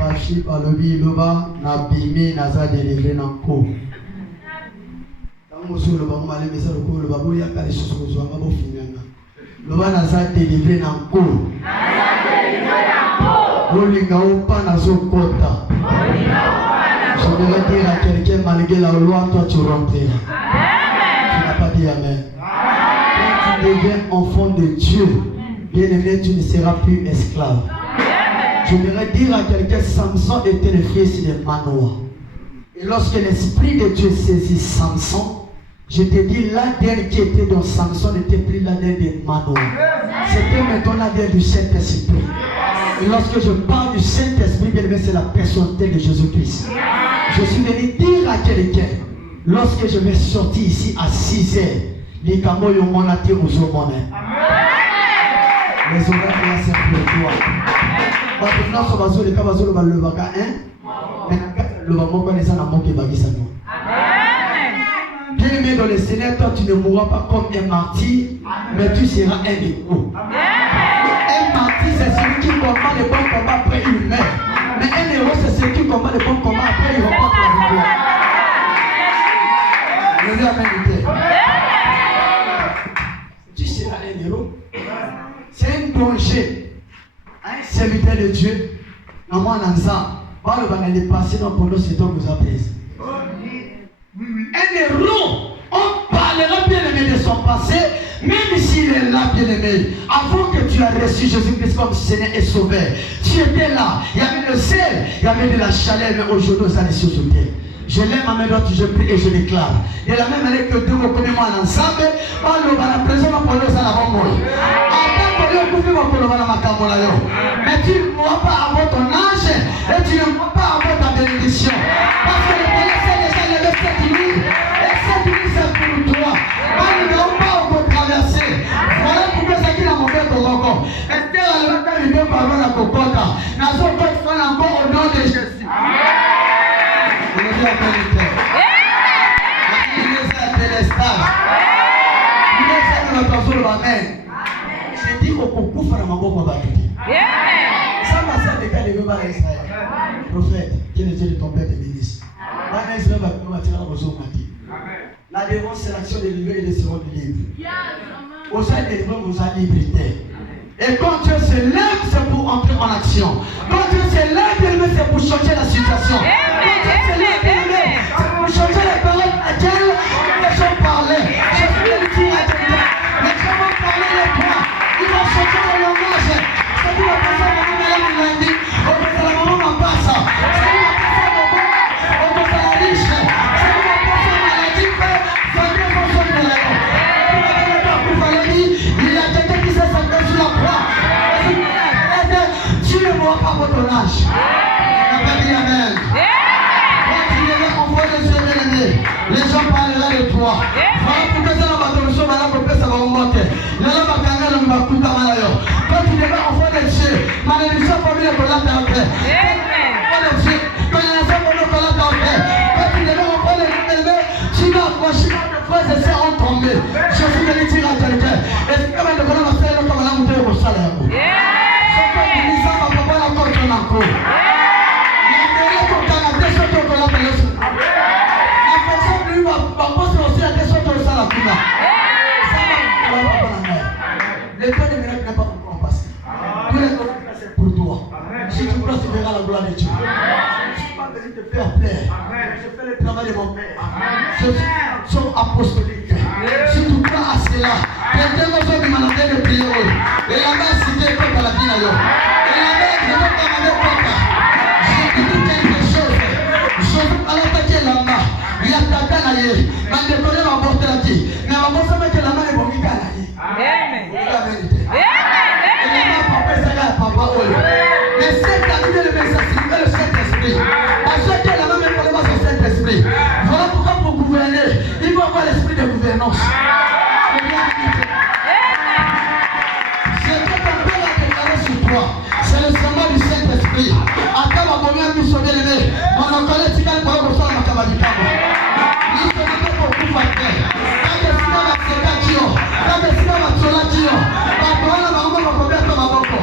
Rachid Balobi Loba Nabimi Naza délivré Nanko. Quand vous le bon mal mais ça le coup le babou ya kali sur ce soir mabo finanga. Loba Naza délivré Nanko. Naza délivré Nanko. Olinga opa nazo kota. Je vais dire à quelqu'un malgré la loi toi tu rentreras. Tu n'as pas dit amen. Quand tu deviens enfant de Dieu, bien-aimé, tu ne seras plus esclave. Je voudrais dire à quelqu'un, Samson était le fils de Manoah. Et lorsque l'Esprit de Dieu saisit Samson, je te dis, l'ADN qui était dans Samson n'était plus l'ADN de Manoah. C'était maintenant l'ADN du Saint-Esprit. Et lorsque je parle du Saint-Esprit, bien aimé, c'est la personnalité de Jésus-Christ. Je suis venu dire à quelqu'un, lorsque je vais sortir ici à 6 heures, les camo yo monate aux hommes. Les oreilles c'est pour toi. Maintenant, ce bateau, les cabazos, le vaca, mais le maman connaît ça, la mort qui va guérir ça. Bien-aimé dans le Seigneur, toi, tu ne mourras pas comme un martyr, mais tu seras un héros. Un martyr, c'est celui qui combat le bon combat après il meurt. Mais un héros, c'est celui qui combat le bon combat après il remporte la victoire. Je dis amen. Tu seras un héros. C'est un danger. Un serviteur de Dieu, normalement, par le banal est passé dans pendant ce temps que vous appelez. Un héros, on parlera bien aimé de son passé, même s'il est là bien aimé. Avant que tu aies reçu Jésus-Christ comme Seigneur et Sauveur, tu étais là, il y avait le ciel, il y avait de la chaleur, mais aujourd'hui, vous allez sur terre. Je l'aime à mes droites, je prie et je déclare. De la même manière que deux me connaissent ensemble, la présence pour nous à la rencontre. Mais tu ne mourras pas avant ton âge et tu ne mourras pas avant ta bénédiction. Parce que le Seigneur déjà levé 7 nuits et 7 nuits c'est pour toi. Nous n'avons pas encore traversé. Voilà pourquoi c'est qu'il a monté ton record. Et Terre à l'autre, il veut parler à Kokota. Nous avons encore au nom de Jésus. Je le dis à Pélité. Il est à Téléstar. Il est à notre soul, amen. Je dis au coucou, frère, ma bonne babalité. Ça m'a fait des cas de Baba Israël. Prophète, qui est le Dieu de ton père de bénisse. Baba Israël va nous attirer aux eaux matin. La défense, c'est l'action de livrer et de se rendre libre. Au sein des livres, nous avons liberté. Et quand Dieu se lève, c'est pour entrer en action. Quand Dieu se lève, c'est pour changer la situation. Quand Dieu se lève, c'est pour changer les paroles à laquelle les gens parlaient. Je voulais le dire à quelqu'un. Les gens vont parler de toi. Ils vont changer le langage. C'est pour la personne qui m'a dit, oh, c'est la maman m'a pas ça. C'est pour la personne au bon, oh, c'est la riche. C'est pour la personne qui m'a dit, c'est bien qu'on soit de la maison. Il y a quelqu'un qui s'est sacré sur la croix. Tu ne mourras pas pour ton âge. Amen. Quand tu devais envoyer les yeux bien-aimés, les gens parleraient de toi. Voilà pourquoi ça va te leçon, maintenant pour que ça va remonter. Quand tu devais envoyer les yeux, malédiction famille de la terre. Quand il y a un seul moment de la terre, quand tu devais envoyer les bien-aimés, tu vas approcher de frères et sœurs ont tombé. Je suis venu dire à quelqu'un. Est-ce que quand même de faire comme la montée au salaire? C'est pas une mise à papa la porte en encore. Le temps de miracle n'est pas encore passé. Tous les miracles c'est pour toi. Si tu crois, tu verras la gloire de Dieu. Je ne suis pas venu te faire plaire. Je fais le travail de mon Père. Je suis son apostolique. Si tu crois à cela, quelqu'un va se demander de prier. Et la main cité comme à la vie d'ailleurs. Et la main, je vais t'amener comme ça. J'ai dit quelque chose. Je vais attaquer la main. Il y a ta canne. Mais je connais ma porte là. Mais ma porte, c'est que la main est bonne. Mais cette année, le message, c'est le Saint-Esprit. Parce que la même école va sur Saint-Esprit. Voilà pourquoi pour gouverner, il faut avoir l'esprit de gouvernance. Je peux t'appeler la déclaration sur toi. C'est le serment du Saint-Esprit. Après ma première mission bien aimée, on en connaît si quelqu'un pour ça, on a qu'à m'habiter. Il se met pour tout faire. Quand le Sina va se faire, quand le Sina va se faire, ma parole va me commettre ma boca.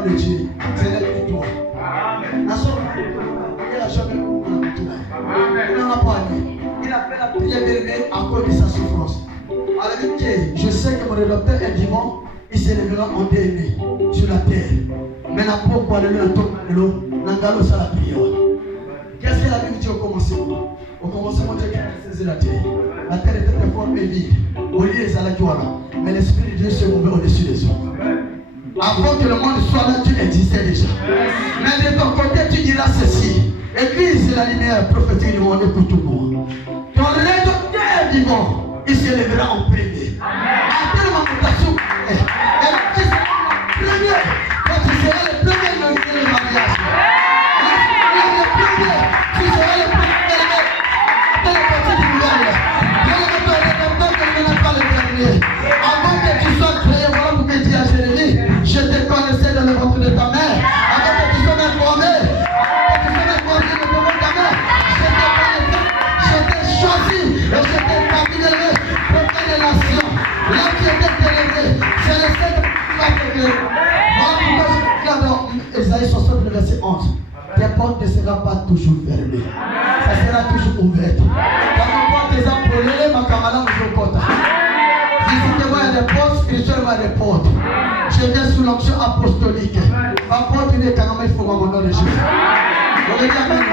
devant le Dieu. C'est la victoire. Il a fait la prière élevée à cause de sa souffrance. Alors, je sais que mon docteur est vivant, il s'élèvera en dernier sur la terre. Mais n'a pas quoi le l'eau, l'angalo ça la prière. Qu'est-ce que la Bible dit au commencement? Au commencement, Dieu a saisi la terre. La terre était très forte et vide. Au lieu de la joie, mais l'Esprit de Dieu se mouvait au-dessus des eaux. Avant que le monde soit là, tu existais déjà. Mais de ton côté, tu diras ceci. Église, c'est la lumière prophétique du monde, écoute tout le monde. Ton rédempteur est vivant, il s'élèvera en premier. À quel moment tu as souffert? Et tu seras le premier. Quand tu seras le premier de le mariage. Le premier. Tu seras le premier. Dans la partie du gouvernement. Dieu le rédempteur que ne n'est pas le dernier. Avant que tu sois créé, voilà pourquoi il dit à Jérémie, je te connaissais dans le ventre de ta mère. Avant que tu sois même formé. Et je t'ai parmi pour les nations. Là qui était délégué, c'est le Seigneur qui va te guérir. Voilà pourquoi je dis dans Esaïe 60, verset 11. Tes portes ne seront pas toujours fermées. Ça sera toujours ouverte. Quand on voit tes appelés, ma camarade nous compte. Visitez-moi, il y a des portes spirituelles, il y a des portes. Je viens sous l'onction apostolique. Ma porte n'est qu'à il faut mon nom de Jésus. Vous voulez dire amen?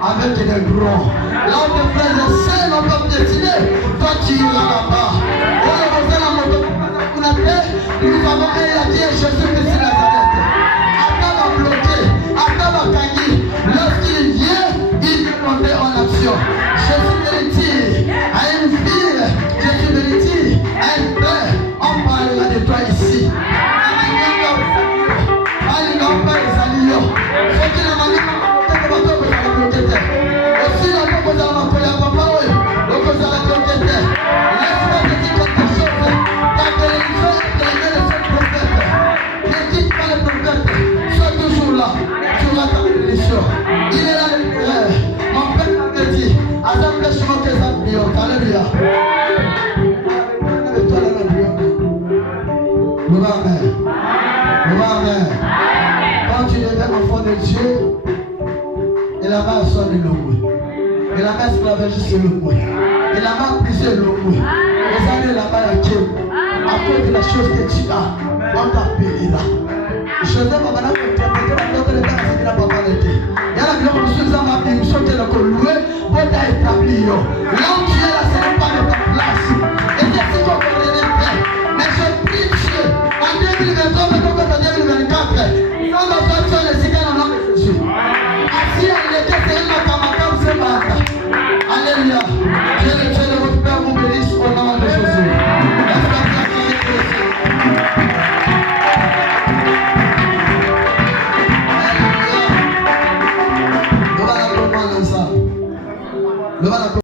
Avec des grands. Là où tes frères et sœurs n'ont pas destiné, toi tu iras là-bas. Nous avons un Dieu Jésus-Christ de Nazareth. Adam a bloqué, Adam a gagné. Lorsqu'il vient, il peut monter en action. Jésus vérité à une fille, Jésus vérité à une père. On parlera de toi ici. Aussi la papa de la colère, papa, le cause de la conquête. Laisse-moi te dire quelque chose. Ta bénédiction est de ce prophète. Ne quitte pas le prophète. Sois toujours là. Tu auras ta bénédiction. Il est là le frère. Mon père m'avait dit, Adam laisse moi que ça brille. Alléluia. Amen. Quand tu deviens enfant de Dieu, et la main sonne le mot. Et la main esclavagiste le mot. Et la main brisée le mot. Les années là-bas à Dieu. À cause de la chose que tu as, on t'appellera. Je ne sais pas maintenant que tu as peut-être la note de l'état de la papa de Dieu. Il y a la vie où nous sommes appelés, nous sommes loués, pour t'établir. Là où tu es là, ce n'est pas de ta place. Et c'est ce qu'on connaît les frères. Mais je prie Dieu, en 2023, mais comme en 2024, sans ma personne, le Seigneur en nom de Jésus. Assis à l'été, c'est une matamata, c'est bata. Alléluia. Dieu le Dieu de votre Père vous bénisse au nom de Jésus. Alléluia.